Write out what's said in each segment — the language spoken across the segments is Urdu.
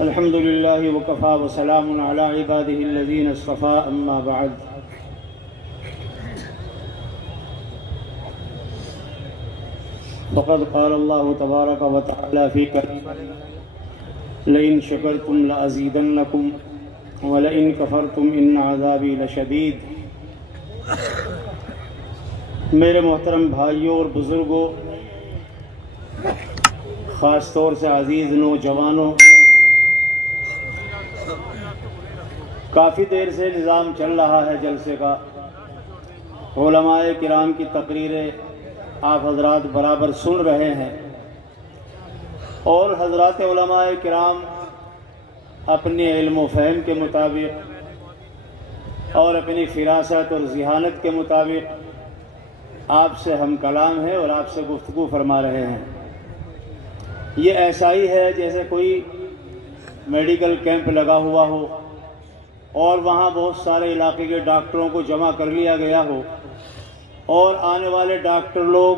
الحمد لله وكفى وسلام على عباده الذين اصطفى أما بعد فقد قال الله تبارك وتعالى في كلامه لئن شكرتم لأزيدنكم ولئن كفرتم إن عذابي لشديد۔ میرے محترم بھائیوں اور بزرگوں، خاص طور سے عزیز نوجوانوں، کافی دیر سے نظام چل رہا ہے جلسے کا، علماء کرام کی تقریریں آپ حضرات برابر سن رہے ہیں، اور حضرات علماء کرام اپنے علم و فہم کے مطابق اور اپنی فراست اور ذہانت کے مطابق آپ سے ہم کلام ہے اور آپ سے گفتگو فرما رہے ہیں۔ یہ ایسا ہی ہے جیسے کوئی میڈیکل کیمپ لگا ہوا ہو اور وہاں بہت سارے علاقے کے ڈاکٹروں کو جمع کر لیا گیا ہو، اور آنے والے ڈاکٹر لوگ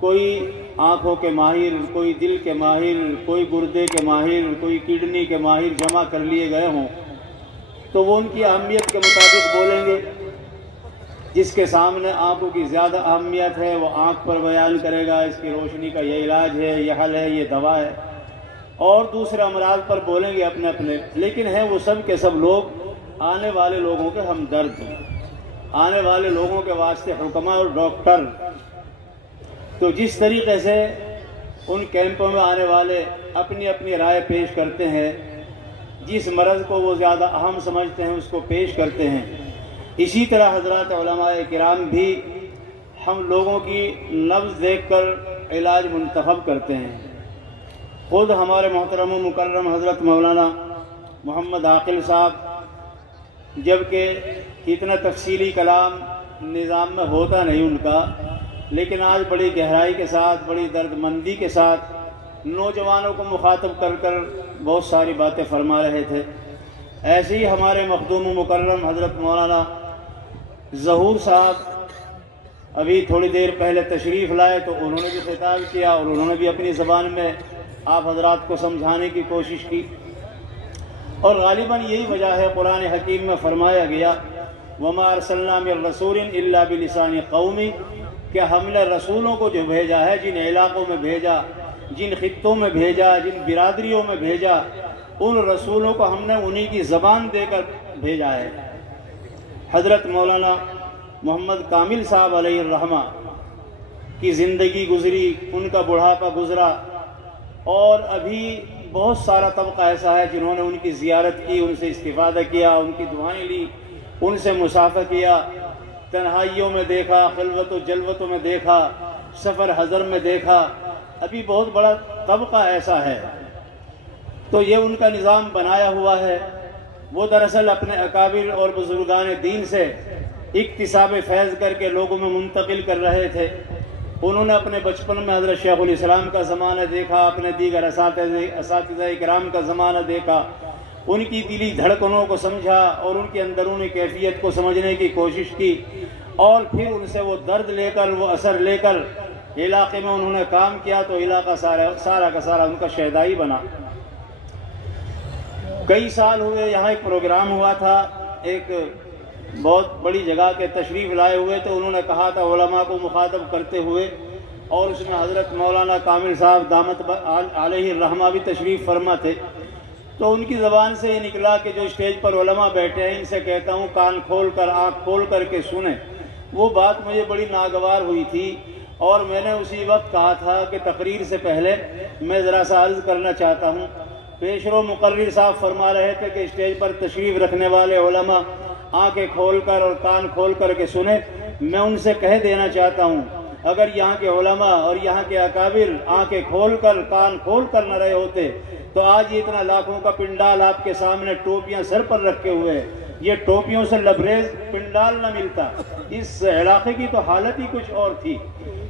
کوئی آنکھوں کے ماہر، کوئی دل کے ماہر، کوئی گردے کے ماہر، کوئی کڈنی کے ماہر جمع کر لیے گئے ہوں، تو وہ ان کی اہمیت کے مطابق بولیں گے۔ جس کے سامنے آنکھوں کی زیادہ اہمیت ہے وہ آنکھ پر بیان کرے گا، اس کی روشنی کا یہ علاج ہے، یہ حل ہے، یہ دوا ہے، اور دوسرے امراض پر بولیں گے اپنے اپنے، لیکن ہیں وہ سب کے سب لوگ آنے والے لوگوں کے ہمدرد ہیں، آنے والے لوگوں کے واسطے حکما اور ڈاکٹر۔ تو جس طریقے سے ان کیمپوں میں آنے والے اپنی اپنی رائے پیش کرتے ہیں، جس مرض کو وہ زیادہ اہم سمجھتے ہیں اس کو پیش کرتے ہیں، اسی طرح حضرات علماء کرام بھی ہم لوگوں کی نبض دیکھ کر علاج منتخب کرتے ہیں۔ خود ہمارے محترم و مکرم حضرت مولانا محمد عاقل صاحب، جبکہ اتنا تفصیلی کلام نظام میں ہوتا نہیں ان کا، لیکن آج بڑی گہرائی کے ساتھ، بڑی درد مندی کے ساتھ نوجوانوں کو مخاطب کر کر بہت ساری باتیں فرما رہے تھے۔ ایسے ہی ہمارے مخدوم و مکرم حضرت مولانا ظہور صاحب ابھی تھوڑی دیر پہلے تشریف لائے، تو انہوں نے بھی خطاب کیا اور انہوں نے بھی اپنی زبان میں آپ حضرات کو سمجھانے کی کوشش کی، اور غالباً یہی وجہ ہے قرآن حکیم میں فرمایا گیا وَمَا أَرْسَلْنَا مِن رَّسُولٍ إِلَّا بِلِسَانِ قَوْمٍ، کہ ہم نے رسولوں کو جو بھیجا ہے، جن علاقوں میں بھیجا، جن خطوں میں بھیجا، جن برادریوں میں بھیجا، ان رسولوں کو ہم نے انہی کی زبان دے کر بھیجا ہے۔ حضرت مولانا محمد کامل صاحب علیہ الرحمہ کی زندگی گزری، ان کا بڑھاپا گزرا، اور ابھی بہت سارا طبقہ ایسا ہے جنہوں نے ان کی زیارت کی، ان سے استفادہ کیا، ان کی دعائیں لی، ان سے مصافحہ کیا، تنہائیوں میں دیکھا، خلوت و جلوتوں میں دیکھا، سفر حضر میں دیکھا، ابھی بہت بڑا طبقہ ایسا ہے۔ تو یہ ان کا نظام بنایا ہوا ہے۔ وہ دراصل اپنے اکابر اور بزرگان دین سے اکتساب فیض کر کے لوگوں میں منتقل کر رہے تھے۔ انہوں نے اپنے بچپن میں حضرت شیخ الاسلام کا زمانہ دیکھا، اپنے دیگر اساتذہ کرام کا زمانہ دیکھا، ان کی دلی دھڑکنوں کو سمجھا اور ان کی اندرونی کیفیت کو سمجھنے کی کوشش کی، اور پھر ان سے وہ درد لے کر، وہ اثر لے کر علاقے میں انہوں نے کام کیا، تو علاقہ سارا کا سارا ان کا شہدائی بنا۔ کئی سال ہوئے، یہاں ایک پروگرام ہوا تھا، ایک بہت بڑی جگہ کے تشریف لائے ہوئے، تو انہوں نے کہا تھا علماء کو مخاطب کرتے ہوئے، اور اس میں حضرت مولانا کامل صاحب دامت علیہ الرحمہ بھی تشریف فرما تھے۔ تو ان کی زبان سے یہ نکلا کہ جو اسٹیج پر علماء بیٹھے ہیں ان سے کہتا ہوں کان کھول کر، آنکھ کھول کر کے سنیں۔ وہ بات مجھے بڑی ناگوار ہوئی تھی، اور میں نے اسی وقت کہا تھا کہ تقریر سے پہلے میں ذرا سا عرض کرنا چاہتا ہوں۔ پیشرو مقرر صاحب فرما رہے تھے کہ اسٹیج پر تشریف رکھنے والے علماء آنکھیں کھول کر اور کان کھول کر کے سنیں۔ میں ان سے کہہ دینا چاہتا ہوں، اگر یہاں کے علماء اور یہاں کے اکابر آنکھیں کھول کر، کان کھول کر نہ رہے ہوتے تو آج یہ اتنا لاکھوں کا پنڈال آپ کے سامنے ٹوپیاں سر پر رکھے ہوئے، یہ ٹوپیوں سے لبریز پنڈال نہ ملتا۔ اس علاقے کی تو حالت ہی کچھ اور تھی۔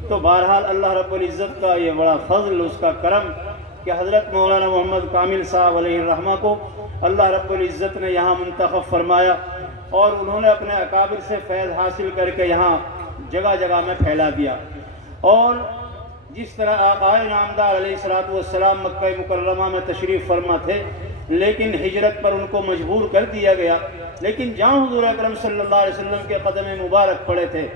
تو بہرحال اللہ رب العزت کا یہ بڑا فضل، اس کا کرم کہ حضرت مولانا محمد کامل صاحب علیہ الرحمہ کو اللہ رب العزت نے یہاں منتخب فرمایا، اور انہوں نے اپنے اکابر سے فیض حاصل کر کے یہاں جگہ جگہ میں پھیلا دیا۔ اور جس طرح آقا نامدار علیہ الصلوۃ والسلام مکہ مکرمہ میں تشریف فرما تھے لیکن ہجرت پر ان کو مجبور کر دیا گیا، لیکن جہاں حضور اکرم صلی اللہ علیہ وسلم کے قدم مبارک پڑے تھے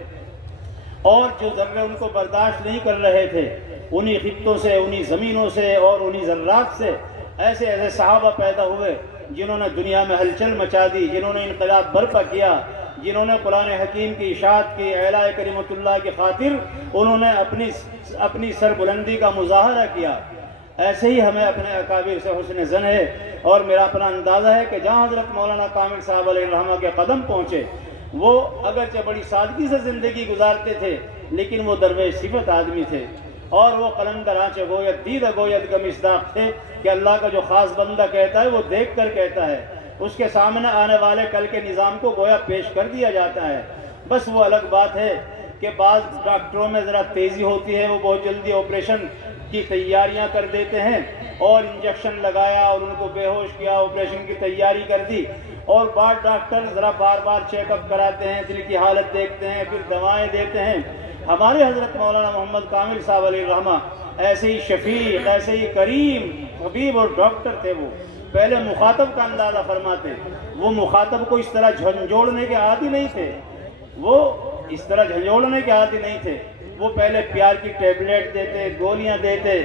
اور جو ذرے ان کو برداشت نہیں کر رہے تھے، انہی خطوں سے، انہی زمینوں سے اور انہی ذرات سے ایسے ایسے صحابہ پیدا ہوئے جنہوں نے دنیا میں ہلچل مچا دی، جنہوں نے انقلاب برپا کیا، جنہوں نے قرآن حکیم کی اشاعت کی، اعلاء کلمۃ اللہ کی خاطر انہوں نے اپنی سربلندی کا مظاہرہ کیا۔ ایسے ہی ہمیں اپنے اکابر سے حسن ظن ہے، اور میرا اپنا اندازہ ہے کہ جہاں حضرت مولانا کامل صاحب علیہ الرحمہ کے قدم پہنچے، وہ اگرچہ بڑی سادگی سے زندگی گزارتے تھے لیکن وہ درویش صفت آدمی تھے، اور وہ قلندر آنچ گوید دید گوید کا مصداق تھے کہ اللہ کا جو خاص بندہ کہتا ہے وہ دیکھ کر کہتا ہے، اس کے سامنے آنے والے کل کے نظام کو گویا پیش کر دیا جاتا ہے۔ بس وہ الگ بات ہے کہ بعض ڈاکٹروں میں ذرا تیزی ہوتی ہے، وہ بہت جلدی آپریشن کی تیاریاں کر دیتے ہیں اور انجیکشن لگایا اور ان کو بے ہوش کیا، آپریشن کی تیاری کر دی، اور بعض ڈاکٹر ذرا بار بار چیک اپ کراتے ہیں، دل کی حالت دیکھتے ہیں، پھر دوائیں دیتے ہیں۔ ہمارے حضرت مولانا محمد کامل صاحب علیہ الرحمہ ایسے ہی شفیق، ایسے ہی کریم طبیب اور ڈاکٹر تھے۔ وہ پہلے مخاطب کا اندازہ فرماتے، وہ مخاطب کو اس طرح جھنجھوڑنے کے عادی نہیں تھے، وہ اس طرح جھنجھوڑنے کے عادی نہیں تھے، وہ پہلے پیار کی ٹیبلٹ دیتے، گولیاں دیتے،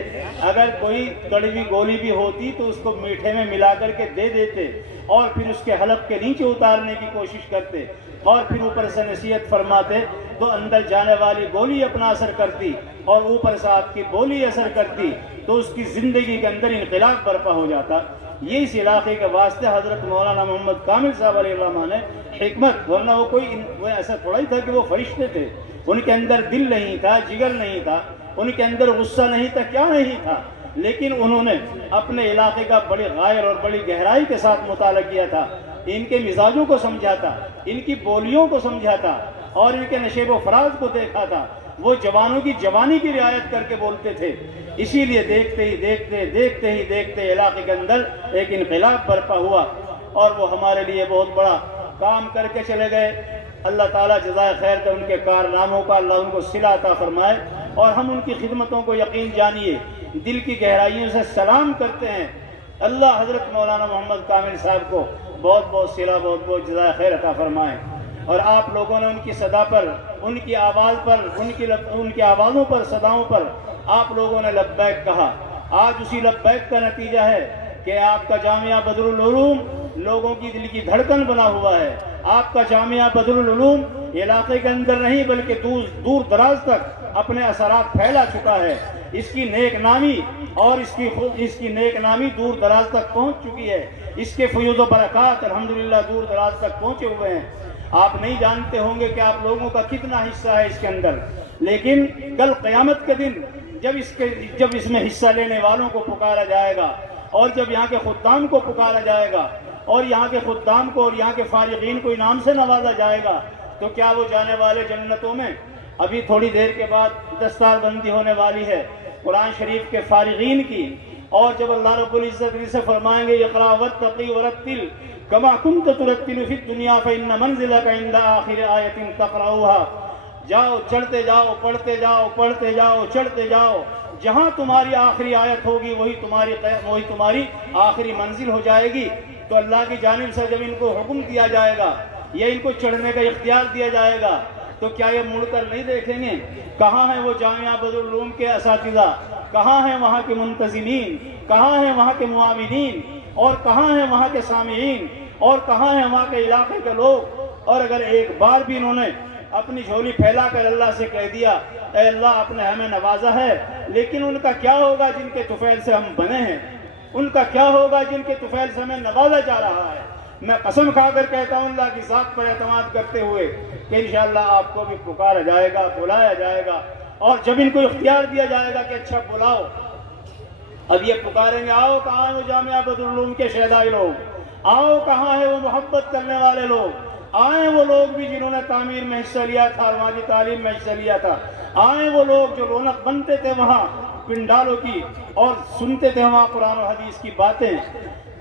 اگر کوئی کڑوی گولی بھی ہوتی تو اس کو میٹھے میں ملا کر کے دے دیتے، اور پھر اس کے حلق کے نیچے اتارنے کی کوشش کرتے، اور پھر اوپر سے نصیحت فرماتے تو اندر جانے والی گولی اپنا اثر کرتی اور اوپر سے آپ کی بولی اثر کرتی تو اس کی زندگی کے اندر انقلاب برپا ہو جاتا۔ یہ اس علاقے کے واسطے حضرت مولانا محمد کامل صاحب علیہ الرحمہ نے حکمت، ورنہ وہ ایسا تھوڑا ہی تھا کہ وہ فرشتے تھے، ان کے اندر دل نہیں تھا، جگر نہیں تھا، ان کے اندر غصہ نہیں تھا، کیا نہیں تھا، لیکن انہوں نے اپنے علاقے کا بڑی غائر اور بڑی گہرائی کے ساتھ مطالعہ کیا تھا، ان کے مزاجوں کو سمجھا تھا، ان کی بولیوں کو سمجھا تھا، اور ان کے نشیب و فراز کو دیکھا تھا۔ وہ جوانوں کی جوانی کی رعایت کر کے بولتے تھے، اسی لیے دیکھتے ہی علاقے کے اندر ایک انقلاب برپا ہوا، اور وہ ہمارے لیے بہت بڑا کام کر کے چلے گئے۔ اللہ تعالیٰ جزائے خیر دے ان کے کارناموں کا، اللہ ان کو صلہ عطا فرمائے، اور ہم ان کی خدمتوں کو یقین جانیے دل کی گہرائیوں سے سلام کرتے ہیں۔ اللہ حضرت مولانا محمد کامل صاحب کو بہت بہت صلہ، بہت بہت جزائے خیر عطا فرمائے، اور آپ لوگوں نے ان کی صدا پر، ان کی آواز پر، ان کی آوازوں پر، صداؤں پر آپ لوگوں نے لبیک کہا۔ آج اسی لبیک کا نتیجہ ہے کہ آپ کا جامعہ بدر العلوم لوگوں کی دل کی دھڑکن بنا ہوا ہے۔ آپ کا جامعہ بدر العلوم علاقے کے اندر نہیں بلکہ دور دراز تک اپنے اثرات پھیلا چکا ہے۔ اس کی نیک نامی اور اس کی نیک نامی دور دراز تک پہنچ چکی ہے، اس کے فیوض و برکات الحمدللہ دور دراز تک پہنچے ہوئے ہیں۔ آپ نہیں جانتے ہوں گے کہ آپ لوگوں کا کتنا حصہ ہے اس کے اندر، لیکن کل قیامت کے دن جب اس میں حصہ لینے والوں کو پکارا جائے گا، اور جب یہاں کے خدام کو پکارا جائے گا، اور یہاں کے خدام کو اور یہاں کے فارغین کو انعام سے نوازا جائے گا، تو کیا وہ جانے والے جنتوں میں؟ ابھی تھوڑی دیر کے بعد دستار بندی ہونے والی ہے قرآن شریف کے فارغین کی، اور جب اللہ رب العزت ان سے فرمائیں گے اقرا واتقی ورتل کما کنت ترتل فی الدنیا فإن منزلک عند آخر آیۃ تقرؤها، جاؤ چڑھتے جاؤ، پڑھتے جاؤ، پڑھتے جاؤ، چڑھتے جاؤ، جہاں تمہاری آخری آیت ہوگی وہی تمہاری آخری منزل ہو جائے گی۔ تو اللہ کی جانب سے جب ان کو حکم دیا جائے گا یا ان کو چڑھنے کا اختیار دیا جائے گا تو کیا یہ مڑ کر نہیں دیکھیں گے؟ کہاں ہیں وہ جامعہ بدر العلوم کے اساتذہ؟ کہاں ہیں وہاں کے منتظمین؟ کہاں ہیں وہاں کے معاونین؟ اور کہاں ہیں وہاں کے سامعین؟ اور کہاں ہیں وہاں کے علاقے کے لوگ؟ اور اگر ایک بار بھی انہوں نے اپنی جھولی پھیلا کر اللہ سے کہہ دیا اے اللہ آپ نے ہمیں نوازا ہے، لیکن ان کا کیا ہوگا جن کے طفیل سے ہم بنے ہیں؟ ان کا کیا ہوگا جن کے طفیل سے ہمیں نوازا جا رہا ہے؟ میں قسم کھا کر کہتا ہوں اللہ کی ذات پر اعتماد کرتے ہوئے کہ انشاءاللہ آپ کو بھی پکارا جائے گا، بلایا جائے گا، اور جب ان کو اختیار دیا جائے گا کہ اچھا بلاؤ، اب یہ پکاریں گے آؤ کہاں ہے وہ جامعہ بدر العلوم کے شہدائی لوگ، آؤ کہاں ہے وہ محبت کرنے والے لوگ، آئیں وہ لوگ بھی جنہوں نے تعمیر میں حصہ لیا تھا اور وہاں کی تعلیم میں حصہ لیا تھا، آئیں وہ لوگ جو رونق بنتے تھے وہاں پنڈالوں کی اور سنتے تھے وہاں قرآن و حدیث کی باتیں۔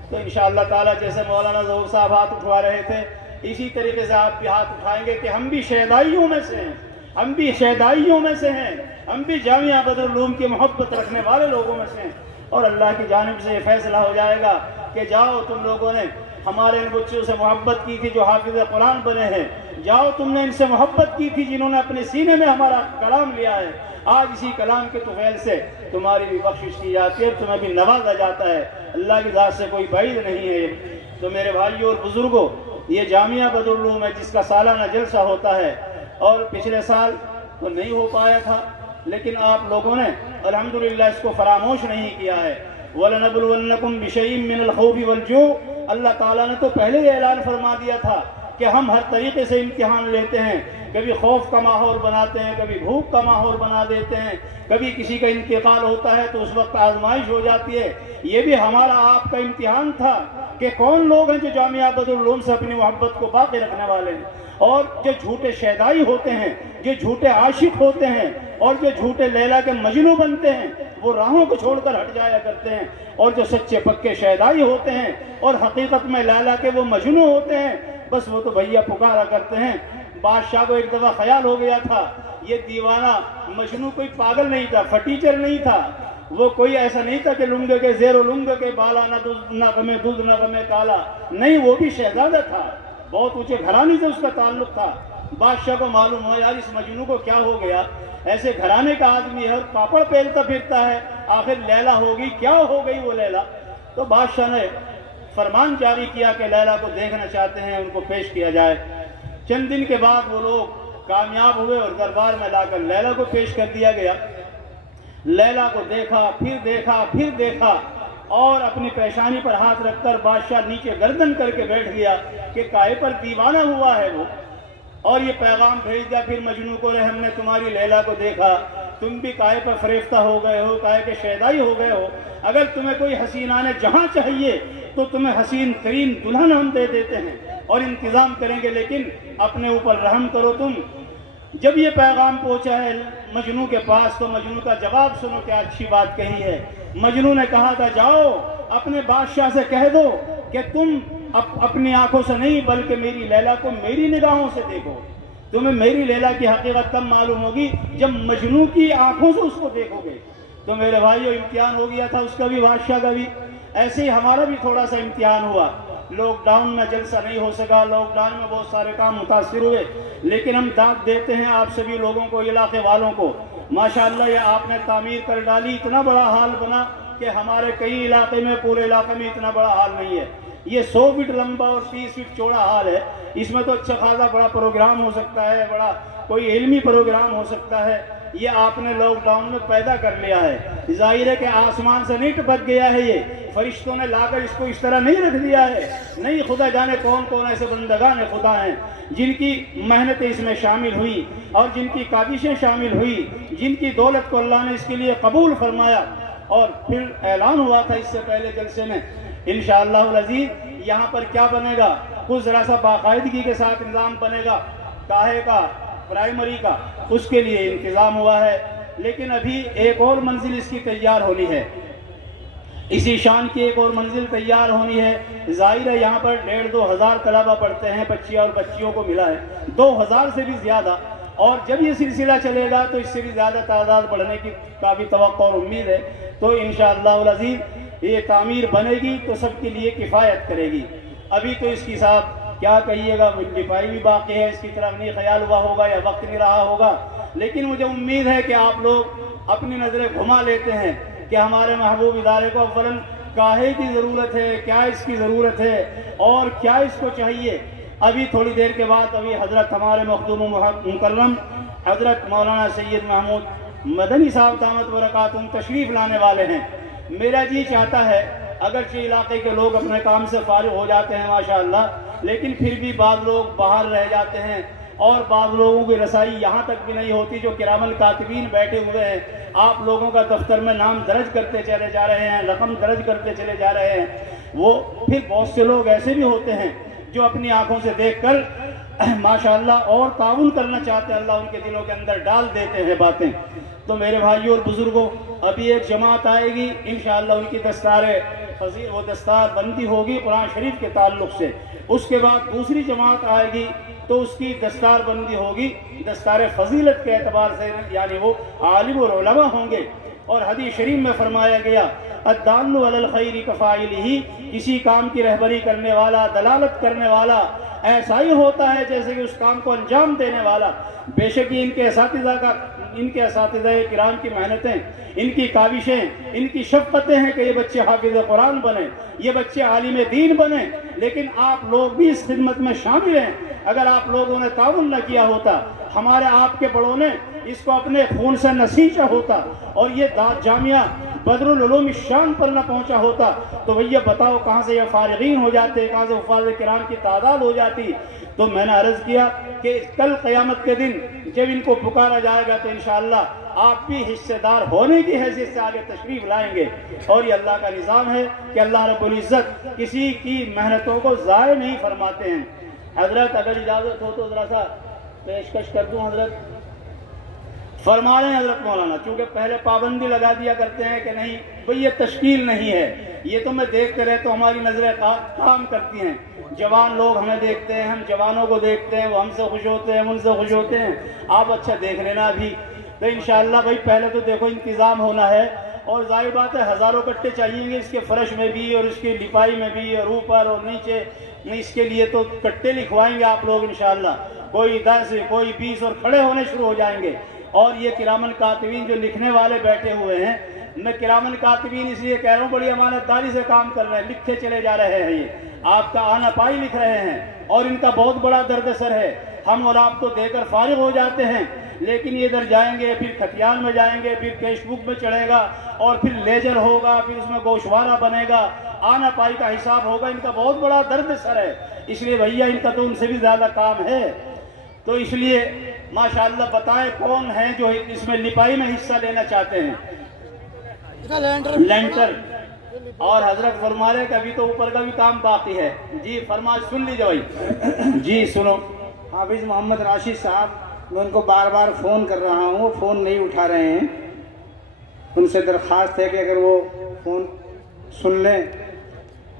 تو انشاءاللہ تعالیٰ جیسے مولانا ظہور صاحب ہاتھ اٹھوا رہے تھے اسی طریقے سے آپ بھی ہاتھ اٹھائیں گے کہ ہم بھی شہدائیوں میں سے ہیں، ہم بھی شہدائیوں میں سے ہیں، ہم بھی جامعہ بدرالعلوم کی محبت رکھنے والے لوگوں میں سے ہیں، اور اللہ کی جانب سے یہ فیصلہ ہو جائے گا کہ جاؤ تم لوگوں نے ہمارے ان بچوں سے محبت کی تھی جو حافظ قرآن بنے ہیں، جاؤ تم نے ان سے محبت کی تھی جنہوں نے اپنے سینے میں ہمارا کلام لیا ہے، آج اسی کلام کے طفیل سے تمہاری بھی بخشش کی جاتی ہے، تمہیں بھی نوازا جاتا ہے، اللہ کی ذات سے کوئی بعید نہیں ہے۔ تو میرے بھائیوں اور بزرگوں، یہ جامعہ بدرالعلوم ہے جس کا سالانہ جلسہ ہوتا ہے، اور پچھلے سال تو نہیں ہو پایا تھا، لیکن آپ لوگوں نے الحمدللہ اس کو فراموش نہیں کیا ہے۔ وَلَنَبْلُوَنَّكُمْ بِشَيْءٍ مِّنَ الْخَوْفِ وَالْجُوعِ، اللہ تعالیٰ نے تو پہلے یہ اعلان فرما دیا تھا کہ ہم ہر طریقے سے امتحان لیتے ہیں، کبھی خوف کا ماحول بناتے ہیں، کبھی بھوک کا ماحول بنا دیتے ہیں، کبھی کسی کا انتقال ہوتا ہے تو اس وقت آزمائش ہو جاتی ہے۔ یہ بھی ہمارا آپ کا امتحان تھا کہ کون لوگ ہیں جو جامعہ بدرالعلوم سے اپنی محبت کو باقی رکھنے والے ہیں، اور جو جھوٹے شیدائی ہوتے ہیں، جو جھوٹے عاشق ہوتے ہیں، اور جو جھوٹے لیلا کے مجنو بنتے ہیں، وہ راہوں کو چھوڑ کر ہٹ جایا کرتے ہیں، اور جو سچے پکے شیدائی ہوتے ہیں اور حقیقت میں لیلا کے وہ مجنو ہوتے ہیں، بس وہ تو بھیا پکارا کرتے ہیں۔ بادشاہ کو ایک دفعہ خیال ہو گیا تھا یہ دیوانہ مجنو کوئی پاگل نہیں تھا، فٹیچر نہیں تھا، وہ کوئی ایسا نہیں تھا کہ لنگ کے زیر و لنگ کے بالا نہ غمے دودھ نہ غمے کالا، نہیں، وہ بھی شہزادہ تھا، بہت اونچے گھرانے سے اس کا تعلق تھا۔ بادشاہ کو معلوم ہوا یار اس مجنو کو کیا ہو گیا، ایسے گھرانے کا آدمی ہے اور پاپڑ پھیلتا پھرتا ہے، آخر لیلا ہوگی، کیا ہو گئی وہ لیلا؟ تو بادشاہ نے فرمان جاری کیا کہ لیلا کو دیکھنا چاہتے ہیں ان کو پیش کیا جائے۔ چند دن کے بعد وہ لوگ کامیاب ہوئے اور دربار میں لا کر لیلا کو پیش کر دیا گیا۔ لیلا کو دیکھا، پھر دیکھا، اور اپنی پیشانی پر ہاتھ رکھ کر بادشاہ نیچے گردن کر کے بیٹھ گیا کہ کائے پر دیوانہ ہوا ہے وہ، اور یہ پیغام بھیج دیا پھر مجنو کو، ہم نے تمہاری لیلا کو دیکھا، تم بھی کائے پر فریفتہ ہو گئے ہو، کائے کے شیدائی ہو گئے ہو، اگر تمہیں کوئی حسینان جہاں چاہیے تو تمہیں حسین ترین دلہن ہم دے دیتے ہیں اور انتظام کریں گے، لیکن اپنے اوپر رحم کرو تم۔ جب یہ پیغام پہنچا ہے مجنو کے پاس تو مجنو کا جواب سنو، کیا اچھی بات کہی ہے۔ مجنو نے کہا تھا جاؤ اپنے بادشاہ سے کہہ دو کہ تم اپنی آنکھوں سے نہیں بلکہ میری لیلا کو میری نگاہوں سے دیکھو، تمہیں میری لیلا کی حقیقت کب معلوم ہوگی جب مجنو کی آنکھوں سے اس کو دیکھو گے۔ تو میرے بھائیو امتحان ہو گیا تھا اس کا بھی، بادشاہ کا بھی، ایسے ہی ہمارا بھی تھوڑا سا امتحان ہوا۔ لاک ڈاؤن میں جلسہ نہیں ہو سکا، لاک ڈاؤن میں بہت سارے کام متاثر ہوئے، لیکن ہم داد دیتے ہیں آپ سبھی لوگوں کو، علاقے والوں کو، ماشاءاللہ یہ آپ نے تعمیر کر ڈالی، اتنا بڑا حال بنا کہ ہمارے کئی علاقے میں، پورے علاقے میں اتنا بڑا حال نہیں ہے۔ یہ 100 فٹ لمبا اور 30 فٹ چوڑا حال ہے، اس میں تو اچھا خاصا بڑا پروگرام ہو سکتا ہے، بڑا کوئی علمی پروگرام ہو سکتا ہے، یہ آپ نے لاک ڈاؤن میں پیدا کر لیا ہے۔ ظاہر ہے کہ آسمان سے نہیں ٹپک گیا ہے، یہ فرشتوں نے لا کر اس کو اس طرح نہیں رکھ دیا ہے، نہیں، خدا جانے کون کون ایسے بندگان خدا ہیں جن کی محنتیں اس میں شامل ہوئی اور جن کی کاوشیں شامل ہوئی، جن کی دولت کو اللہ نے اس کے لیے قبول فرمایا۔ اور پھر اعلان ہوا تھا اس سے پہلے جلسے میں انشاءاللہ العزیز یہاں پر کیا بنے گا، کچھ ذرا سا باقاعدگی کے ساتھ نظام بنے گا، کاہے کا، پرائمری کا، اس کے لیے انتظام ہوا ہے، لیکن ابھی ایک اور منزل اس کی تیار ہونی ہے، اسی شان کی ایک اور منزل تیار ہونی ہے۔ ظاہر ہے یہاں پر 1,500 ہزار طلبہ پڑھتے ہیں، بچیاں اور بچیوں کو ملا ہے 2,000 سے بھی زیادہ، اور جب یہ سلسلہ چلے گا تو اس سے بھی زیادہ تعداد بڑھنے کی کافی توقع اور امید ہے۔ تو انشاءاللہ العزیز یہ تعمیر بنے گی تو سب کے لیے کفایت کرے گی۔ ابھی تو اس کی صاحب کیا کہیے گا، لپائی بھی باقی ہے، اس کی طرف نہیں خیال ہوا ہوگا یا وقت نہیں رہا ہوگا، لیکن مجھے امید ہے کہ آپ لوگ اپنی نظریں گھما لیتے ہیں کہ ہمارے محبوب ادارے کو اولاً کاہے کی ضرورت ہے، کیا اس کی ضرورت ہے اور کیا اس کو چاہیے۔ ابھی تھوڑی دیر کے بعد ابھی حضرت ہمارے مخدوم و مکرم حضرت مولانا سید محمود مدنی صاحب دامت برکاتہم تشریف لانے والے ہیں۔ میرا جی چاہتا ہے اگرچہ علاقے کے لوگ اپنے کام سے فارغ ہو جاتے ہیں ماشاءاللہ، لیکن پھر بھی بعض لوگ باہر رہ جاتے ہیں اور بعض لوگوں کی رسائی یہاں تک بھی نہیں ہوتی، جو کرام الکاتبین بیٹھے ہوئے ہیں، آپ لوگوں کا دفتر میں نام درج کرتے چلے جا رہے ہیں، رقم درج کرتے چلے جا رہے ہیں، وہ پھر بہت سے لوگ ایسے بھی ہوتے ہیں جو اپنی آنکھوں سے دیکھ کر ماشاءاللہ اور تعاون کرنا چاہتے ہیں، اللہ ان کے دلوں کے اندر ڈال دیتے ہیں باتیں۔ تو میرے بھائیوں اور بزرگوں، ابھی ایک جماعت آئے گی انشاءاللہ، ان کی دستار وہ دستار بندی ہوگی قرآن شریف کے تعلق سے، اس کے بعد دوسری جماعت آئے گی تو اس کی دستار بندی ہوگی دستار فضیلت کے اعتبار سے، یعنی وہ عالم اور علماء ہوں گے۔ اور حدیث شریف میں فرمایا گیا الدال علی الخیر کفاعلہ، کسی کام کی رہبری کرنے والا، دلالت کرنے والا ایسا ہی ہوتا ہے جیسے کہ اس کام کو انجام دینے والا۔ بے شک ان کے اساتذہ کرام کی محنتیں، ان کی کاوشیں، ان کی شفقتیں ہیں کہ یہ بچے حافظ قرآن بنیں، یہ بچے عالم دین بنیں، لیکن آپ لوگ بھی اس خدمت میں شامل ہیں۔ اگر آپ لوگوں نے تعاون نہ کیا ہوتا، ہمارے آپ کے بڑوں نے اس کو اپنے خون سے نسیچا ہوتا اور یہ جامعہ بدر العلوم الشام پر نہ پہنچا ہوتا، تو بھیا بتاؤ کہاں سے یہ فارغین ہو جاتے، کہاں سے حفاظ کرام کی تعداد ہو جاتی۔ تو میں نے عرض کیا کہ کل قیامت کے دن جب ان کو پکارا جائے گا تو انشاءاللہ آپ بھی حصہ دار ہونے کی حیثیت سے آگے تشریف لائیں گے۔ اور یہ اللہ کا نظام ہے کہ اللہ رب العزت کسی کی محنتوں کو ضائع نہیں فرماتے ہیں۔ حضرت اگر اجازت ہو تو ذرا سا پیشکش کر دوں حضرت۔ فرما رہے ہیں حضرت مولانا، چونکہ پہلے پابندی لگا دیا کرتے ہیں کہ نہیں بھئی یہ تشکیل نہیں ہے، یہ تو میں دیکھتے رہتا ہوں، ہماری نظریں کام کرتی ہیں، جوان لوگ ہمیں دیکھتے ہیں، ہم جوانوں کو دیکھتے ہیں، وہ ہم سے خوش ہوتے ہیں، ہم ان سے خوش ہوتے ہیں، آپ اچھا دیکھ لینا ابھی۔ تو انشاءاللہ بھائی پہلے تو دیکھو انتظام ہونا ہے، اور ظاہر بات ہے ہزاروں کٹے چاہیے گے اس کے فرش میں بھی اور اس کی لپائی میں بھی اور اوپر اور نیچے، اس کے لیے تو کٹے لکھوائیں گے آپ لوگ انشاءاللہ، کوئی 10 کوئی 20 اور کھڑے ہونے شروع ہو جائیں گے۔ اور یہ کرامن کاتبین جو لکھنے والے بیٹھے ہوئے ہیں، میں کرامن کاتبین اس لیے کہہ رہا ہوں بڑی امانت داری سے کام کر رہے ہیں، لکھتے چلے جا رہے ہیں، یہ آپ کا آنا پائی لکھ رہے ہیں اور ان کا بہت بڑا درد سر ہے۔ ہم اور آپ تو دے کر فارغ ہو جاتے ہیں، لیکن یہ ادھر جائیں گے، پھر کھتیان میں جائیں گے، پھر کیش بک میں چڑھے گا اور پھر لیجر ہوگا، پھر اس میں گوشوارہ بنے گا، آنا پائی کا حساب ہوگا، ان کا بہت بڑا درد سر ہے۔ اس لیے بھیا ان کا تو ان سے بھی زیادہ کام ہے، تو اس لیے ماشاءاللہ بتائیں کون ہیں جو اس میں لپائی میں حصہ لینا چاہتے ہیں؟ لینٹر۔ اور حضرت فرما رہے کہ ابھی تو اوپر کا بھی کام باقی ہے۔ جی فرمائش سن لیجیے بھائی۔ جی سنو۔ حافظ محمد راشد صاحب، میں ان کو بار بار فون کر رہا ہوں، وہ فون نہیں اٹھا رہے ہیں، ان سے درخواست ہے کہ اگر وہ فون سن لیں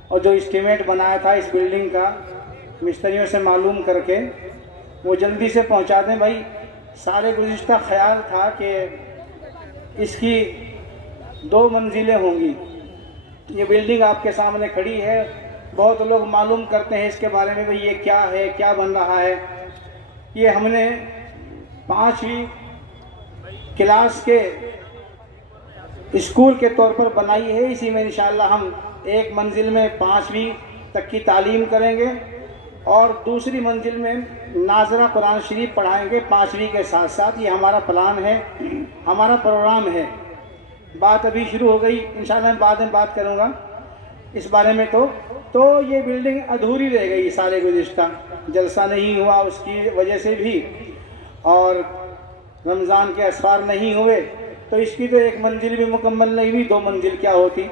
اور جو اسٹیمیٹ بنایا تھا اس بلڈنگ کا مستریوں سے معلوم کر کے وہ جلدی سے پہنچا دیں۔ بھائی سارے گزشتہ خیال تھا کہ اس کی 2 منزلیں ہوں گی، یہ بلڈنگ آپ کے سامنے کھڑی ہے، بہت لوگ معلوم کرتے ہیں اس کے بارے میں بھئی یہ کیا ہے، کیا بن رہا ہے۔ یہ ہم نے 5ویں کلاس کے اسکول کے طور پر بنائی ہے، اسی میں انشاءاللہ ہم 1 منزل میں 5ویں تک کی تعلیم کریں گے اور دوسری منزل میں ناظرہ قرآن شریف پڑھائیں گے 5ویں کے ساتھ ساتھ۔ یہ ہمارا پلان ہے، ہمارا پروگرام ہے۔ بات ابھی شروع ہو گئی، انشاءاللہ میں بعد میں بات کروں گا اس بارے میں۔ تو یہ بلڈنگ ادھوری رہ گئی، سارے گزشتہ جلسہ نہیں ہوا اس کی وجہ سے بھی، اور رمضان کے اسفار نہیں ہوئے، تو اس کی تو 1 منزل بھی مکمل نہیں ہوئی، 2 منزل کیا ہوتی۔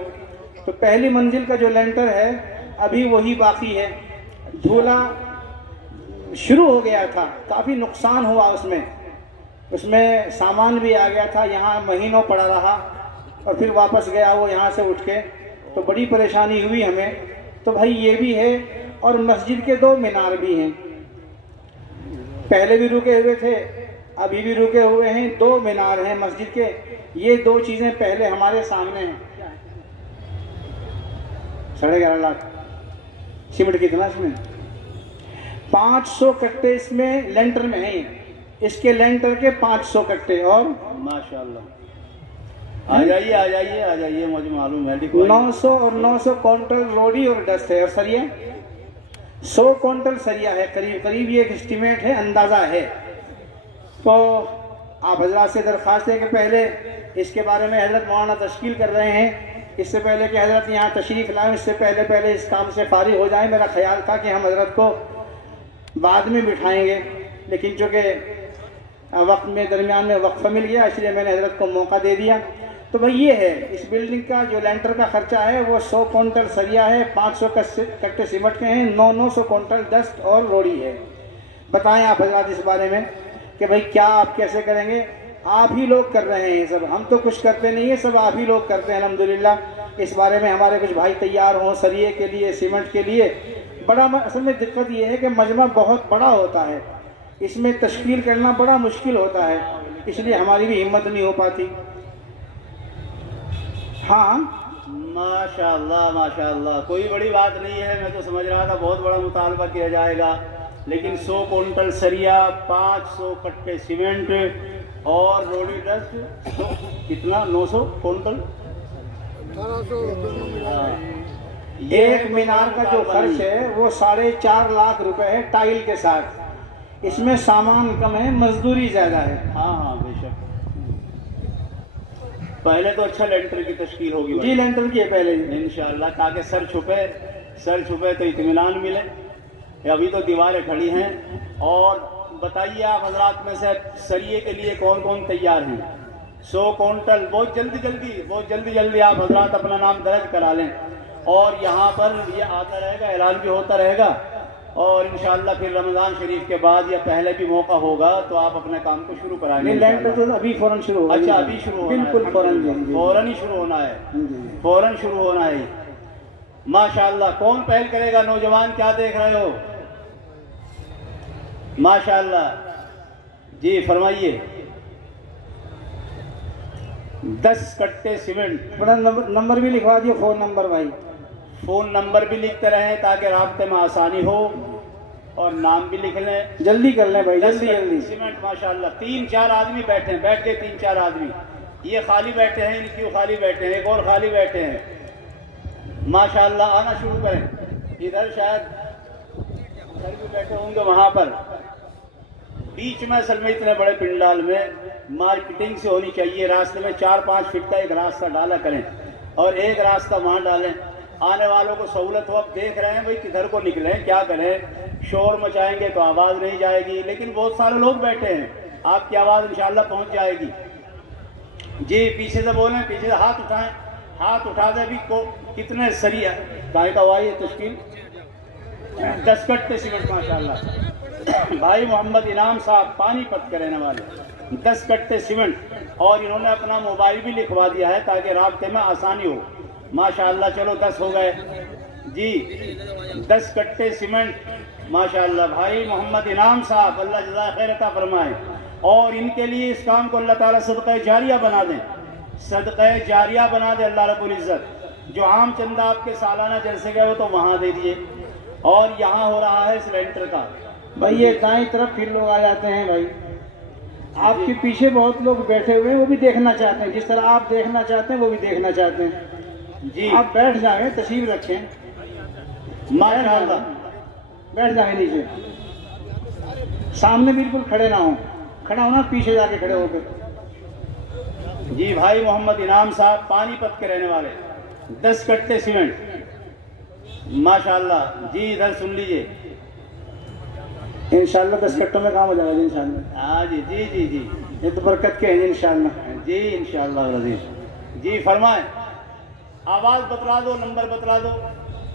تو پہلی منزل کا جو لینٹر ہے ابھی وہی باقی ہے۔ دھولا شروع ہو گیا تھا، کافی نقصان ہوا اس میں سامان بھی آ گیا تھا، یہاں مہینوں پڑا رہا اور پھر واپس گیا وہ یہاں سے اٹھ کے، تو بڑی پریشانی ہوئی ہمیں۔ تو بھائی یہ بھی ہے، اور مسجد کے 2 مینار بھی ہیں، پہلے بھی رکے ہوئے تھے ابھی بھی رکے ہوئے ہیں، 2 مینار ہیں مسجد کے۔ یہ 2 چیزیں پہلے ہمارے سامنے ہیں۔ 11.5 لاکھ سیمنٹ کتنا اس میں؟ 500 کٹے اس میں لینٹر میں ہیں، اس کے لینٹر کے 500 کٹے، اور ماشاءاللہ آ جائیے مجھے معلوم ہے 900 اور 900 کونٹل روڑی اور ڈسٹ ہے، اور سریا 100 کونٹل سریا ہے، قریب یہ ایک اسٹیمیٹ ہے، اندازہ ہے۔ تو آپ حضرات سے درخواست ہے کہ پہلے اس کے بارے میں حضرت مولانا تشکیل کر رہے ہیں، اس سے پہلے کہ حضرت یہاں تشریف لائیں، اس سے پہلے اس کام سے فارغ ہو جائیں۔ میرا خیال تھا کہ ہم حضرت کو بعد میں بٹھائیں گے، لیکن چونکہ وقت میں درمیان میں وقفہ مل گیا، اس لیے میں نے حضرت کو موقع دے دیا۔ تو بھئی یہ ہے، اس بلڈنگ کا جو لینٹر کا خرچہ ہے وہ 100 کونٹل سریا ہے، 500 کٹے سیمنٹ کے ہیں، 900 کونٹل ڈسٹ اور روڑی ہے۔ بتائیں آپ حضرات اس بارے میں کہ بھئی کیا آپ کیسے کریں گے؟ آپ ہی لوگ کر رہے ہیں سب، ہم تو کچھ کرتے نہیں ہیں، سب آپ ہی لوگ کرتے ہیں الحمدللہ۔ اس بارے میں ہمارے کچھ بھائی تیار ہوں سریے کے لیے، سیمنٹ کے لیے، بڑا اصل میں دقت یہ ہے کہ مجمع بہت بڑا ہوتا ہے، اس میں تشکیل کرنا بڑا مشکل ہوتا ہے، اس لیے ہماری بھی ہمت نہیں ہو پاتی۔ ہاں ماشاءاللہ ماشاءاللہ، کوئی بڑی بات نہیں ہے، میں تو سمجھ رہا تھا بہت بڑا مطالبہ کیا جائے گا، لیکن 100 کونٹل سریا، 500 کٹے سیمنٹ اور روڈی ڈسٹ، کتنا 900 کونٹل، ایک مینار کا جو خرچ ہے وہ 4.5 لاکھ روپے ہے ٹائل کے ساتھ، اس میں سامان کم ہے، مزدوری زیادہ ہے۔ ہاں ہاں بے شک، پہلے تو اچھا لینٹر کی تشکیل ہوگی جی لینٹر کی ہے پہلے انشاءاللہ، تاکہ سر چھپے تو اطمینان ملے۔ ابھی تو دیواریں کھڑی ہیں، اور بتائیے آپ حضرات میں سے سریے کے لیے کون کون تیار ہیں؟ 100 کونٹل، بہت جلدی آپ حضرات اپنا نام درج کرا لیں، اور یہاں پر یہ آتا رہے گا، اعلان بھی ہوتا رہے گا، اور انشاءاللہ پھر رمضان شریف کے بعد یا پہلے بھی موقع ہوگا تو آپ اپنے کام کو شروع کرائیں گے۔ لینٹر تو ابھی فوراً شروع ہوگا۔ اچھا ابھی شروع ہونا ہے؟ بالکل فوراً ہی شروع ہونا ہے، فوراً شروع ہونا ہے۔ ماشاءاللہ، کون پہل کرے گا؟ نوجوان کیا دیکھ رہے ہو؟ ماشاءاللہ، جی فرمائیے۔ 10 کٹے سیمنٹ، نمبر بھی لکھوا دیو، فون نمبر بھائی، فون نمبر بھی لکھتے رہیں تاکہ رابطے میں آسانی ہو، اور نام بھی لکھ لیں، جلدی کر لیں بھائی، 10 جلدی۔ سیمنٹ ماشاءاللہ، 3-4 آدمی بیٹھے ہیں، بیٹھ کے 3-4 آدمی، یہ خالی بیٹھے ہیں، ان کیوں خالی بیٹھے ہیں، ایک اور خالی بیٹھے ہیں، ماشاءاللہ آنا شروع کریں۔ ادھر شاید ادھر بھی بیٹھے ہوں گے، وہاں پر بیچ میں اصل میں اتنے بڑے پنڈال میں مارکیٹنگ سے ہونی چاہیے، راستے میں 4-5 فٹ کا ایک راستہ ڈالا کریں، اور ایک راستہ وہاں ڈالیں، آنے والوں کو سہولت ہو۔ اب دیکھ رہے ہیں بھائی کدھر کو نکلیں، کیا کریں، شور مچائیں گے تو آواز نہیں جائے گی، لیکن بہت سارے لوگ بیٹھے ہیں، آپ کی آواز انشاءاللہ پہنچ جائے گی۔ جی پیچھے سے بولیں، پیچھے سے ہاتھ اٹھائیں، ہاتھ اٹھا دیں بھی کو کتنے سریا گائے کا ہوا یہ تشکیل 10 کٹے سیمنٹ ماشاءاللہ۔ بھائی محمد انعام صاحب پانی پت کے رہنے والے، 10 کٹے سیمنٹ، اور انہوں نے اپنا موبائل بھی لکھوا دیا ہے تاکہ رابطے میں آسانی ہو۔ ماشاءاللہ، چلو 10 ہو گئے جی، 10 کٹے سیمنٹ ماشاءاللہ۔ بھائی محمد انعام صاحب اللہ جزائے خیر عطا فرمائے، اور ان کے لیے اس کام کو اللہ تعالیٰ صدقہ جاریہ بنا دیں، صدقہ جاریہ بنا دے اللہ رب العزت۔ جو عام چندہ آپ کے سالانہ جلسے گئے وہ تو وہاں دے دیے، اور یہاں ہو رہا ہے سلینڈر کا۔ بھائی یہ دائیں طرف پھر لوگ آ جاتے ہیں بھائی، آپ کے پیچھے بہت لوگ بیٹھے ہوئے ہیں، وہ بھی دیکھنا چاہتے ہیں، جس طرح آپ دیکھنا چاہتے ہیں وہ بھی دیکھنا چاہتے ہیں۔ جی آپ بیٹھ جائیں، تشریف رکھیں، ماشاءاللہ، بیٹھ جائیں نیچے، سامنے بالکل کھڑے نہ ہوں، کھڑا ہونا پیچھے جا کے کھڑے ہو کے۔ جی بھائی محمد انعام صاحب پانی پت کے رہنے والے، 10 کٹے سیمنٹ ماشاءاللہ۔ جی ادھر سن لیجئے، انشاءاللہ 10 کٹوں میں کام ہو جائے گا انشاءاللہ۔ ہاں جی جی جی جی یہ تو برکت کے ہیں انشاءاللہ۔ جی انشاءاللہ العزیز۔ جی فرمائیں، آواز بتلا دو، نمبر بتلا دو،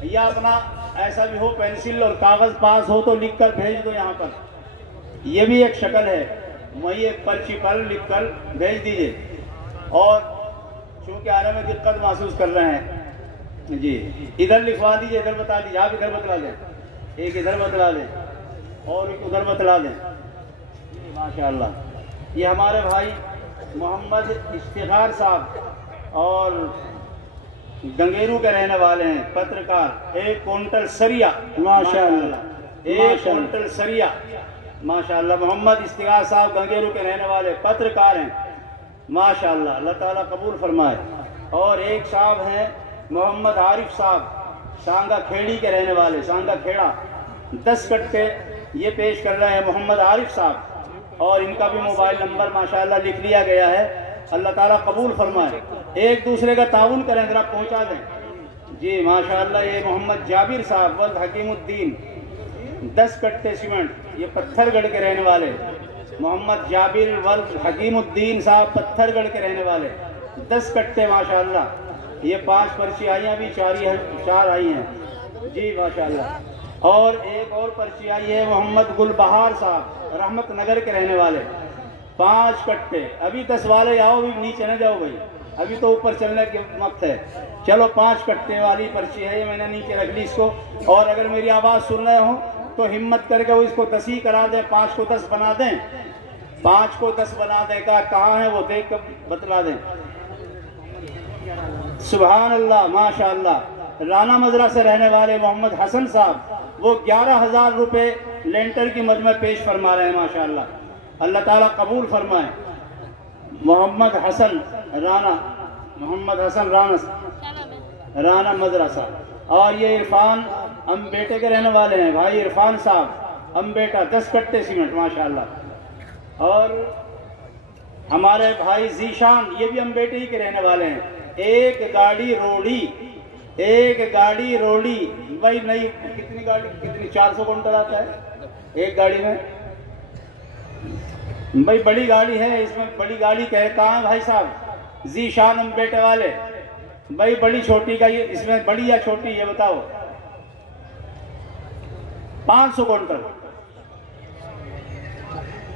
یا اپنا ایسا بھی ہو پینسل اور کاغذ پاس ہو تو لکھ کر بھیج دو یہاں پر، یہ بھی ایک شکل ہے، وہی ایک پرچی پر لکھ کر بھیج دیجئے، اور چونکہ آنے میں دقت محسوس کر رہے ہیں جی ادھر لکھوا دیجئے، ادھر بتا دیجئے، آپ ادھر بتلا دیں، ایک ادھر بتلا دیں اور ایک ادھر بتلا دیں۔ ماشاءاللہ، یہ ہمارے بھائی محمد افتخار صاحب اور گنگیرو کے رہنے والے ہیں، پترکار، 1 کونٹل سریا ماشاءاللہ، 1 کونٹل سریا ماشاءاللہ۔ محمد افتخار صاحب گنگیرو کے رہنے والے پترکار ہیں ماشاءاللہ، اللہ تعالیٰ قبول فرمائے۔ اور ایک صاحب ہیں محمد عارف صاحب، سانگا کھیڑی کے رہنے والے، سانگا کھیڑا، 10 کٹے یہ پیش کر رہے ہیں محمد عارف صاحب، اور ان کا بھی موبائل نمبر ماشاءاللہ لکھ لیا گیا ہے، اللہ تعالیٰ قبول فرمائے۔ ایک دوسرے کا تعاون کریں، ذرا پہنچا دیں جی ماشاءاللہ۔ یہ محمد جابر صاحب ولد حکیم الدین، 10 کٹے سیمنٹ، یہ پتھر گڑھ کے رہنے والے، محمد جابر ولد حکیم الدین صاحب پتھر گڑھ کے رہنے والے، 10 کٹے ماشاءاللہ۔ یہ 5 پرچی آئی ہیں، ابھی 4 آئی ہیں جی ماشاءاللہ۔ اور ایک اور پرچی آئی ہے محمد گل بہار صاحب رحمت نگر کے رہنے والے، 5 کٹے۔ ابھی 10 والے آؤ، بھی نیچے نہ جاؤ بھائی، ابھی تو اوپر چلنے کے وقت ہے. چلو 5 کٹے والی پرچی ہے، یہ میں نے نیچے رکھ لی اس کو. اور اگر میری آواز سن رہے ہوں تو ہمت کر کے وہ اس کو 10 ہی کرا دیں، 5 کو 10 بنا دیں. 5 کو 10 بنا دیں کا کہاں ہے وہ دیکھ کر بتلا دیں. سبحان اللہ، ماشاء اللہ. رانا مزرہ سے رہنے والے محمد حسن صاحب وہ 11,000 روپے لینٹر کی مد میں پیش فرما رہے ہیں. ماشاء اللہ، اللہ تعالیٰ قبول فرمائے. محمد حسن رانا رانا مزرہ صاحب. اور یہ عرفان امبیٹے کے رہنے والے ہیں، بھائی عرفان صاحب امبیٹا، 10 کٹے سیمنٹ. ماشاء اللہ. اور ہمارے بھائی ذیشان یہ بھی امبیٹے ہی کے رہنے والے ہیں. ایک گاڑی روڑی بھائی نہیں، کتنی گاڑی، کتنی 400 کنٹل آتا ہے ایک گاڑی میں. بھائی بڑی گاڑی ہے، اس میں بڑی گاڑی کہتا ہے بھائی صاحب ذیشان امبیٹے والے. بھائی بڑی چھوٹی کا یہ اس میں بڑی یا چھوٹی یہ بتاؤ. 500 کنٹل.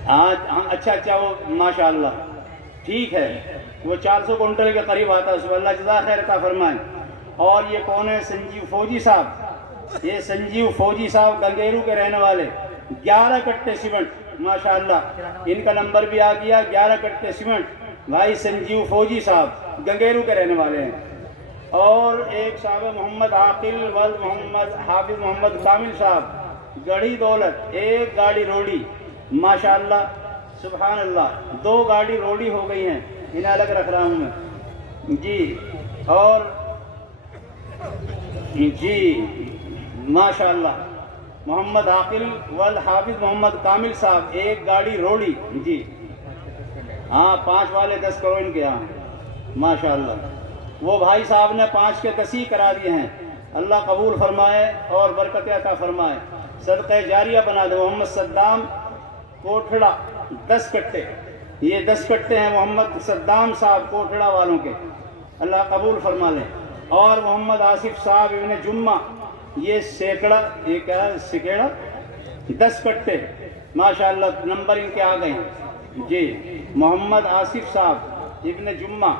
اچھا وہ ماشاء اللہ ٹھیک ہے، وہ 400 کنٹل کے قریب آتا ہے. اس میں اللہ جزا خیر عطا فرمائے. اور یہ کون ہے؟ سنجیو فوجی صاحب. یہ سنجیو فوجی صاحب گنگیرو کے رہنے والے، 11 کٹے سیمنٹ. ماشاء اللہ ان کا نمبر بھی آ گیا، 11 کٹے سیمنٹ. بھائی سنجیو فوجی صاحب گنگیرو کے رہنے والے ہیں. اور ایک صاحب محمد عاقل ولد محمد حافظ محمد کامل صاحب گڑھی دولت، ایک گاڑی روڑی. ماشاء اللہ سبحان اللہ، 2 گاڑی روڑی ہو گئی ہیں، انہیں الگ رکھ رہا ہوں میں جی. اور جی ماشاء اللہ محمد عاقل ولد حافظ محمد کامل صاحب، ایک گاڑی روڑی جی. ہاں 5 والے 10 کرو ان کے. ہاں ماشاء اللہ وہ بھائی صاحب نے 5 کے 10 ہی کرا دیے ہیں. اللہ قبول فرمائے اور برکت عطا فرمائے، صدقہ جاریہ بنا دے. محمد صدام کوٹھڑا 10 کٹے، یہ 10 کٹے ہیں محمد صدام صاحب کوٹھڑا والوں کے، اللہ قبول فرما لے. اور محمد آصف صاحب ابن جمعہ، یہ سیکڑا، یہ کیا ہے سکیڑا، 10 کٹے. ماشاء اللہ نمبر ان کے آ گئے جی. محمد آصف صاحب ابن جمعہ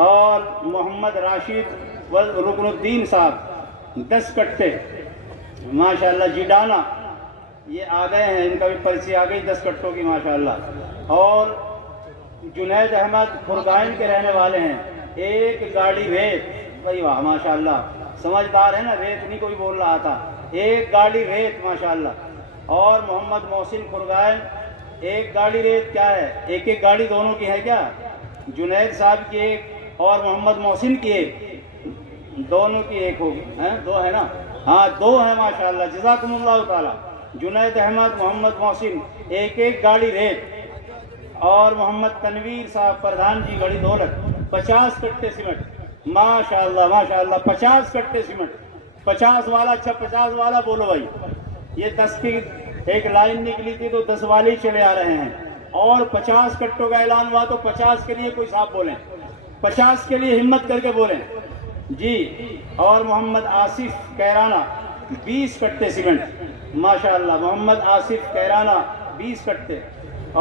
اور محمد راشد رکن الدین صاحب 10 کٹے. ماشاء اللہ جیڈانا یہ آ گئے ہیں، ان کا بھی پرچی آ گئی 10 کٹوں کی. ماشاء اللہ. اور جنید احمد خرگائن کے رہنے والے ہیں، ایک گاڑی ریت. بھائی واہ ماشاء اللہ، سمجھدار ہے نا، ریت نہیں کوئی بول رہا تھا، ایک گاڑی ریت. ماشاء اللہ. اور محمد محسن خرگائن، ایک گاڑی ریت. کیا ہے، ایک گاڑی دونوں کی ہے کیا؟ جنید صاحب کی ایک اور محمد محسن کی ایک، دونوں کی ایک ہوگی. 2 ہے نا؟ ہاں 2 ہے. ماشاء اللہ جزاکم اللہ تعالی. جنید احمد محمد محسن ایک گاڑی ریت. اور محمد تنویر صاحب پردھان جی گڑھی دولت 50 کٹے سیمنٹ. ماشاء اللہ ماشاء اللہ 50 کٹے سیمنٹ. 50 والا. اچھا 50 والا بولو بھائی. یہ 10 کی ایک لائن نکلی تھی تو 10 والے ہی چلے آ رہے ہیں. اور 50 کٹوں کا اعلان ہوا تو 50 کے لیے کوئی صاحب بولیں، 50 کے لیے ہمت کر کے بولیں جی. اور محمد آصف کیرانہ 20 کٹے سیمنٹ. ماشاء اللہ محمد آصف کیرانہ 20 کٹے.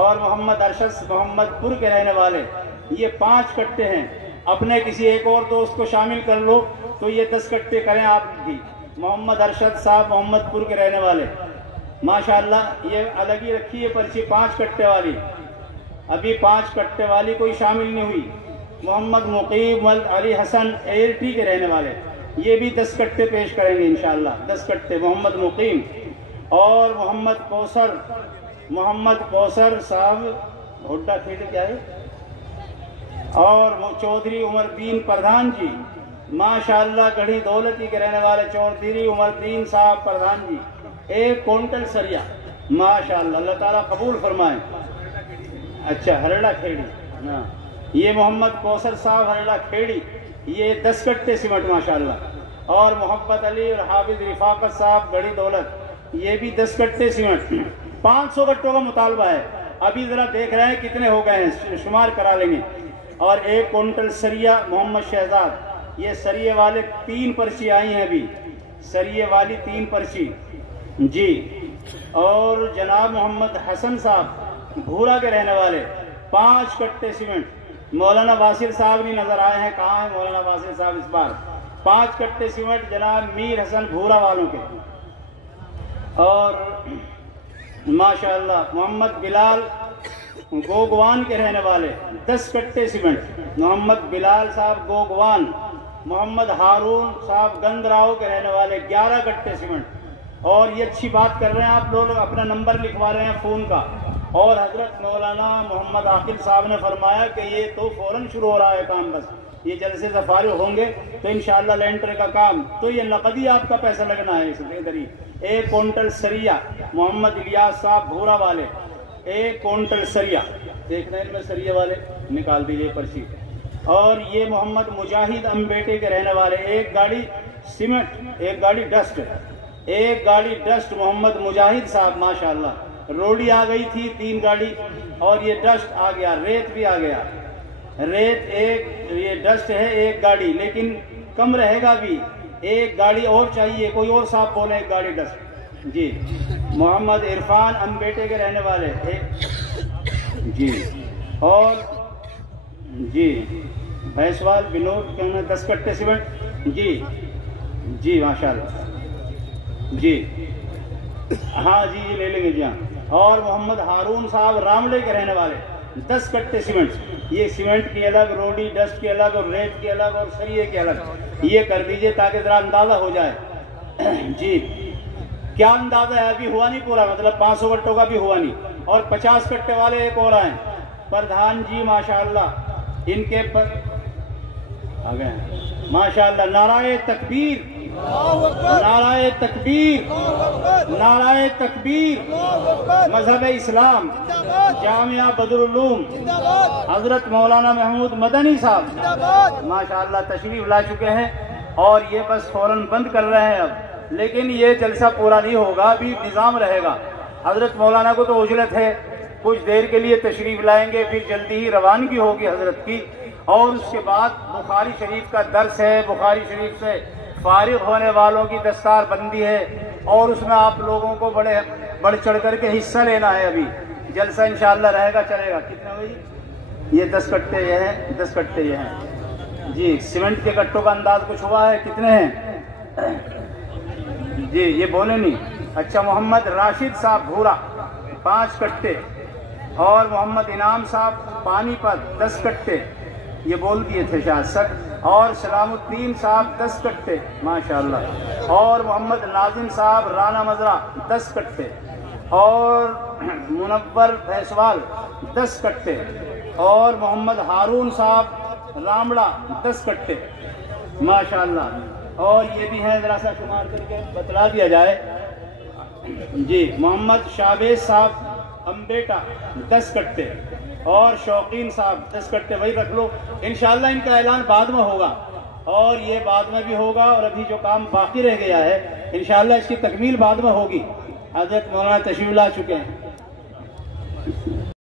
اور محمد ارشد محمد پور کے رہنے والے، یہ 5 کٹے ہیں. اپنے کسی ایک اور دوست کو شامل کر لو تو یہ 10 کٹے کریں آپ بھی. محمد ارشد صاحب محمد پور کے رہنے والے. ماشاء اللہ یہ الگ ہی رکھی ہے پرچی 5 کٹے والی. ابھی 5 کٹے والی کوئی شامل نہیں ہوئی. محمد مقیم ولد علی حسن ایرٹی کے رہنے والے، یہ بھی 10 کٹے پیش کریں گے انشاءاللہ. 10 کٹے محمد مقیم. اور محمد کوثر صاحب ہوڈا کھیڑ کیا ہے. اور وہ چودھری عمر الدین پردھان جی، ماشاءاللہ گڑھی دولتی کے رہنے والے چودھری عمر الدین صاحب پردھان جی، 1 کونٹل سریا. ماشاءاللہ اللہ تعالیٰ قبول فرمائے. اچھا ہرڑا کھیڑی، یہ محمد کوثر صاحب ہرڑا کھیڑی، یہ 10 کٹے سیمنٹ. ماشاءاللہ. اور محمد علی اور حافظ رفاقت صاحب گڑھی دولت، یہ بھی 10 کٹے سیمنٹ. 500 کٹوں کا مطالبہ ہے. ابھی ذرا دیکھ رہے ہیں کتنے ہو گئے ہیں، شمار کرا لیں گے. اور 1 کونٹل سریا محمد شہزاد، یہ سریے والے 3 پرچی آئی ہیں ابھی، سریے والی 3 پرچی جی. اور جناب محمد حسن صاحب بھورا کے رہنے والے 5 کٹے سیمنٹ. مولانا واصل صاحب نہیں نظر آئے ہیں، کہاں ہیں مولانا واصل صاحب اس بار؟ 5 کٹے سیمنٹ جناب میر حسن بھورا والوں کے. اور ماشاءاللہ محمد بلال گوگوان کے رہنے والے 10 کٹے سیمنٹ، محمد بلال صاحب گوگوان. محمد ہارون صاحب گندراؤ کے رہنے والے 11 کٹے سیمنٹ. اور یہ اچھی بات کر رہے ہیں آپ لوگ، اپنا نمبر لکھوا رہے ہیں فون کا. اور حضرت مولانا محمد عاقل صاحب نے فرمایا کہ یہ تو فوراً شروع ہو رہا ہے کام، بس یہ جلسے سے فارغ ہوں گے تو انشاءاللہ لینٹر کا کام، تو یہ نقدی آپ کا پیسہ لگنا ہے اس ادھر ہی. 1 کونٹل سریا محمد الیاس صاحب بھورا والے، 1 کونٹل سریا، دیکھ رہے ہیں ان میں سریا والے نکال دیجیے پرچی. اور یہ محمد مجاہد امبیٹے کے رہنے والے 1 گاڑی سیمنٹ، 1 گاڑی ڈسٹ، 1 گاڑی ڈسٹ محمد مجاہد صاحب. ماشاءاللہ روڑی آ گئی تھی 3 گاڑی اور یہ ڈسٹ آ گیا، ریت بھی آ گیا. ریت یہ ڈسٹ ہے 1 گاڑی، لیکن کم رہے گا بھی. 1 گاڑی اور چاہیے، کوئی اور صاحب بولے 1 گاڑی ڈسٹ. جی محمد عرفان امبیٹے کے رہنے والے جی. اور جی بھیسوال بنود کہنا 10 کٹے سیمنٹ. جی جی ماشاءاللہ جی ہاں جی لے لیں گے جی ہاں. اور محمد ہارون صاحب رامڑے کے رہنے والے 10 کٹے سیمنٹ. یہ سیمنٹ کی الگ، روڈی ڈسٹ کی الگ، اور ریت کی الگ، اور سریے کی الگ. یہ کر دیجئے تاکہ ذرا اندازہ ہو جائے. جی کیا اندازہ ہے؟ ابھی ہوا نہیں پورا، مطلب 500 کٹوں کا بھی ہوا نہیں. اور 50 کٹے والے ایک اور آئے پردھان جی ماشاءاللہ، ان کے پر آ گئے ماشاءاللہ. نعرہ تکبیر، نعرہ تکبیر، نعرہ تکبیر. مذہب اسلام جامعہ بدرالعلوم حضرت مولانا محمود مدنی صاحب ماشاءاللہ تشریف لا چکے ہیں. اور یہ بس فوراً بند کر رہے ہیں اب، لیکن یہ جلسہ پورا نہیں ہوگا، ابھی نظام رہے گا. حضرت مولانا کو تو اجلت ہے، کچھ دیر کے لیے تشریف لائیں گے، پھر جلدی ہی روانگی ہوگی حضرت کی. اور اس کے بعد بخاری شریف کا درس ہے، بخاری شریف سے فارغ ہونے والوں کی دستار بندی ہے، اور اس میں آپ لوگوں کو بڑھ چڑھ کر کے حصہ لینا ہے. ابھی جلسہ انشاءاللہ رہے گا، چلے گا. کتنے بھائی؟ یہ 10 کٹے یہ ہیں، 10 کٹے یہ ہیں. جی سیمنٹ کے کٹوں کا انداز کچھ ہوا ہے؟ کتنے ہیں؟ جی یہ بولے نہیں. اچھا محمد راشد صاحب بھورا 5 کٹے. اور محمد انعام صاحب پانی پر 10 کٹے، یہ بول دیے تھے شاید سر. اور سلام الدین صاحب 10 کٹے ماشاءاللہ. اور محمد ناظم صاحب رانا مزرا 10 کٹے. اور منور بھیسوال 10 کٹے. اور محمد ہارون صاحب رامڑا 10 کٹے ماشاءاللہ. اور یہ بھی ہے، ذرا سا شمار کر کے بتلا دیا جائے. جی محمد شابیز صاحب امبیٹا 10 کٹے. اور شوقین صاحب 10 کٹے وہی رکھ لو. انشاءاللہ ان کا اعلان بعد میں ہوگا، اور یہ بعد میں بھی ہوگا. اور ابھی جو کام باقی رہ گیا ہے انشاءاللہ اس کی تکمیل بعد میں ہوگی. حضرت مولانا تشریف لا چکے ہیں.